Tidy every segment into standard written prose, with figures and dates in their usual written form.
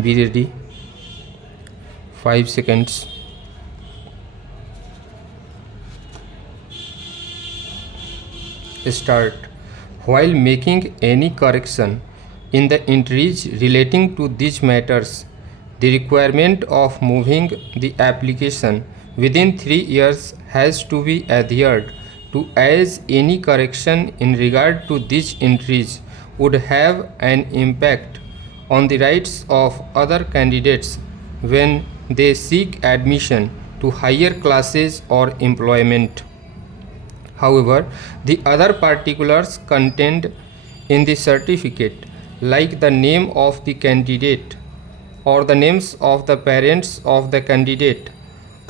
Be ready. 5 seconds. Start. While making any correction in the entries relating to these matters, the requirement of moving the application within 3 years has to be adhered to, as any correction in regard to these entries would have an impact on the rights of other candidates when they seek admission to higher classes or employment. However, the other particulars contained in the certificate, like the name of the candidate or the names of the parents of the candidate,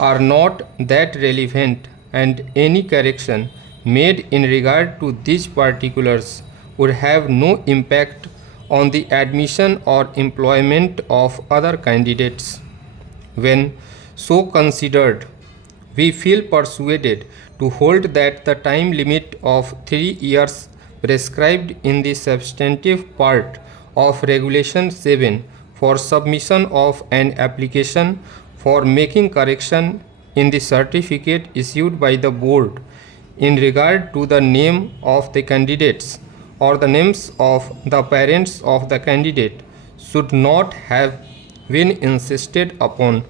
are not that relevant, and any correction made in regard to these particulars would have no impact on the admission or employment of other candidates. When so considered, we feel persuaded to hold that the time limit of 3 years prescribed in the substantive part of Regulation 7 for submission of an application for making correction in the certificate issued by the board in regard to the name of the candidates or the names of the parents of the candidate should not have been insisted upon,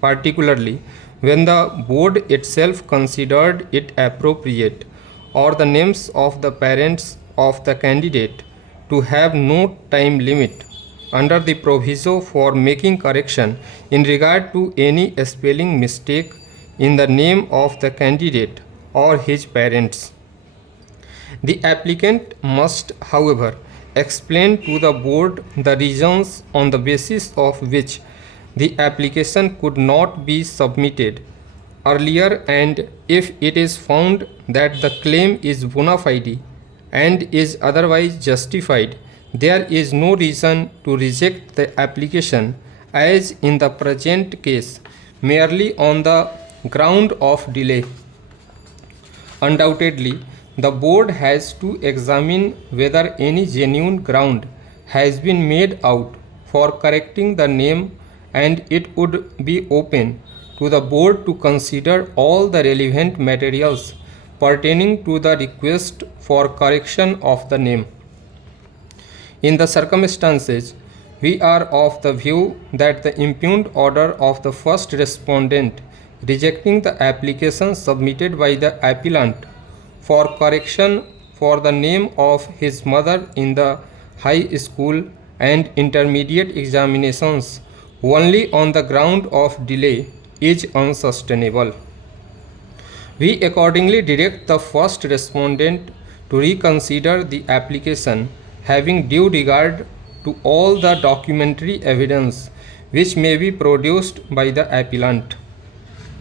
particularly when the board itself considered it appropriate, or the names of the parents of the candidate to have no time limit under the proviso for making correction in regard to any spelling mistake in the name of the candidate or his parents. The applicant must, however, explain to the board the reasons on the basis of which the application could not be submitted earlier, and if it is found that the claim is bona fide and is otherwise justified, there is no reason to reject the application, as in the present case, merely on the ground of delay. Undoubtedly, the board has to examine whether any genuine ground has been made out for correcting the name, and it would be open to the board to consider all the relevant materials pertaining to the request for correction of the name. In the circumstances, we are of the view that the impugned order of the first respondent rejecting the application submitted by the appellant for correction for the name of his mother in the high school and intermediate examinations only on the ground of delay is unsustainable. We accordingly direct the first respondent to reconsider the application, having due regard to all the documentary evidence which may be produced by the appellant.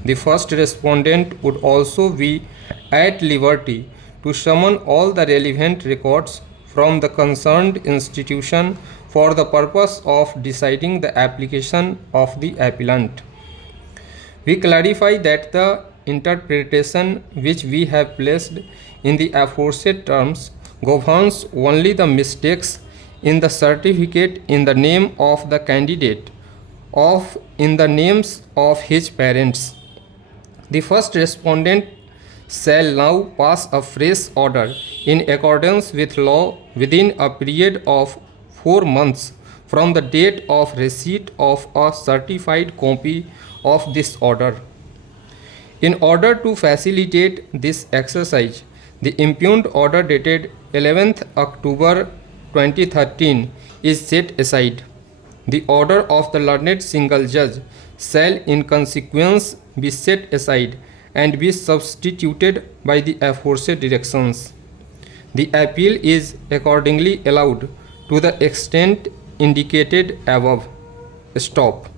The first respondent would also be at liberty to summon all the relevant records from the concerned institution for the purpose of deciding the application of the appellant. We clarify that the interpretation which we have placed in the aforesaid terms governs only the mistakes in the certificate in the name of the candidate in the names of his parents. The first respondent shall now pass a fresh order in accordance with law within a period of 4 months from the date of receipt of a certified copy of this order. In order to facilitate this exercise, the impugned order dated 11th October 2013 is set aside. The order of the learned single judge shall in consequence be set aside and be substituted by the aforesaid directions. The appeal is accordingly allowed to the extent indicated above. Stop.